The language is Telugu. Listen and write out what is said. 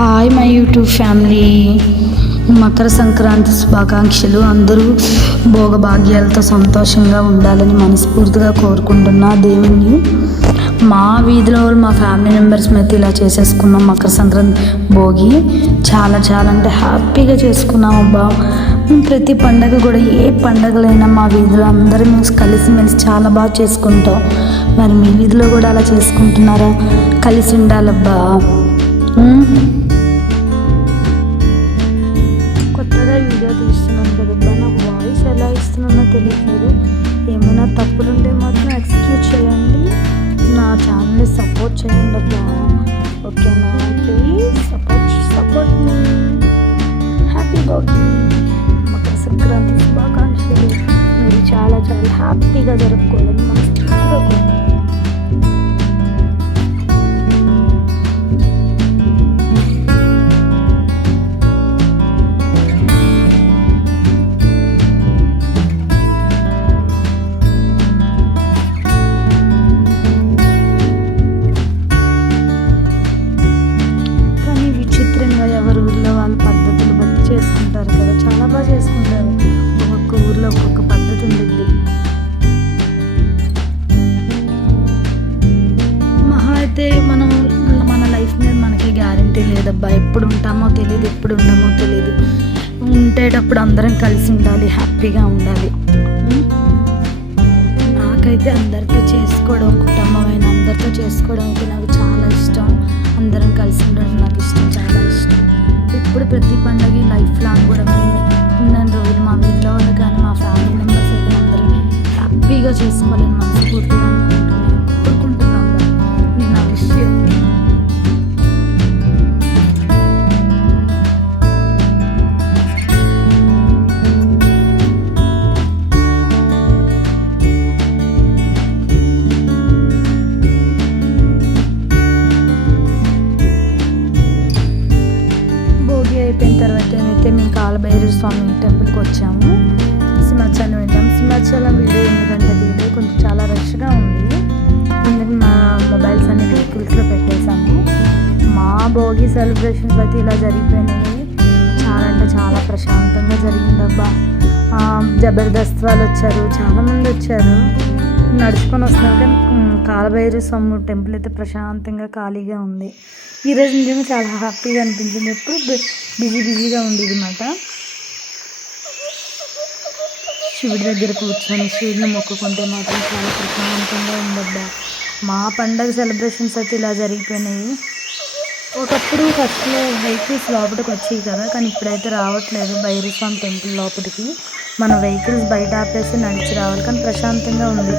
Hi my YouTube family, Makar Sankranti శుభాకాంక్షలు. అందరూ భోగభాగ్యాలతో సంతోషంగా ఉండాలని మనస్ఫూర్తిగా కోరుకుంటున్నా దేవుణ్ణి. మా వీధిలో మా ఫ్యామిలీ మెంబర్స్ అయితే ఇలా చేసేసుకున్నాం. మకర సంక్రాంతి భోగి చాలా అంటే హ్యాపీగా చేసుకున్నాం అబ్బా. ప్రతి పండగ కూడా ఏ పండగలైనా మా వీధిలో అందరం మేము కలిసిమెలిసి చాలా బాగా చేసుకుంటాం. మరి మీ వీధిలో కూడా అలా చేసుకుంటున్నారా? కలిసి ఉండాలబ్బా. కొత్తగా వీడియో తీస్తున్నాను కదబ్బా, నాకు వాయిస్ ఎలా ఇస్తున్నానో తెలియట్లేదు. ఏమైనా తప్పులుంటే మాత్రం ఎక్స్క్యూజ్ చేయండి. నా ఛానల్ని సపోర్ట్ చేయండి అబ్బా, ఓకేనా? Please support me. Happy Bhogi, Makar Sankranti శుభాకాంక్షలు. మీరు చాలా హ్యాపీగా జరుపుకోవాలని మనస్ఫూర్తిగా కోరుకుంటున్నాను. ఎవరి ఊళ్ళో వాళ్ళ పద్ధతులు బట్టి చేసుకుంటారు కదా, చాలా బాగా చేసుకుంటారు. ఒక్కొక్క ఊర్లో ఒక్కొక్క పద్ధతి ఉంటుంది. మహా అయితే మన లైఫ్ మీద మనకి గ్యారంటీ లేదబ్బా. ఎప్పుడు ఉంటామో తెలియదు, ఎప్పుడు ఉండమో తెలియదు. ఉండేటప్పుడు అందరం కలిసి ఉండాలి, హ్యాపీగా ఉండాలి. నాకైతే అందరితో చేసుకోవడం, కుటుంబమైన అందరితో చేసుకోవడం అయితే నాకు చాలా ఇష్టం. అందరం కలిసి ఉండడం నాకు ఇష్టం, చాలా ఇష్టం. ఇప్పుడు ప్రతి పండుగ లైఫ్ లాంగ్ కూడా ఉన్న రోజులు మా వీధిలో వాళ్ళు కానీ మా ఫ్యామిలీ మెంబర్స్ అయితే అందరూ హ్యాపీగా చేసుకోవాలని మనస్ఫూర్తిగా కోరుకుంటున్నాను. నేను నా విషయం అయిపోయిన తర్వాత అయితే మేము కాలభైరవ స్వామి టెంపుల్కి వచ్చాము. సింహాచలం వెళ్ళాము. సింహాచలం వీడియో ఎందుకంటే వీడియో కొంచెం చాలా రష్గా ఉంది. అందుకని మా మొబైల్స్ అన్ని వెహికల్స్లో పెట్టేశాము. మా భోగి సెలబ్రేషన్స్ అయితే ఇలా జరిగిపోయినాయి. చాలా ప్రశాంతంగా జరిగిందబ్బా. జబర్దస్త్ వాళ్ళు వచ్చారు, చాలామంది వచ్చారు, నడుచుకొని వస్తున్నారు. కానీ కాలభైరవ స్వామి టెంపుల్ అయితే ప్రశాంతంగా ఖాళీగా ఉంది. ఈరోజు నిజంగా చాలా హ్యాపీగా అనిపించింది. ఎప్పుడు బిజీగా ఉండేది అన్నమాట. శివుడి దగ్గర కూర్చొని శివుడిని మొక్కుకుంటే మాత్రం చాలా ప్రశాంతంగా ఉండబ్బా. మా పండగ సెలబ్రేషన్స్ అయితే ఇలా జరిగిపోయినాయి. ఒకప్పుడు ఫస్ట్లో వెహికల్స్ లోపలికి వచ్చాయి కదా, కానీ ఇప్పుడైతే రావట్లేదు భైరవ స్వామి టెంపుల్ లోపలికి. మన వెహికల్స్ బయట ఆపేసి నడిచి రావాలి, కానీ ప్రశాంతంగా ఉంది.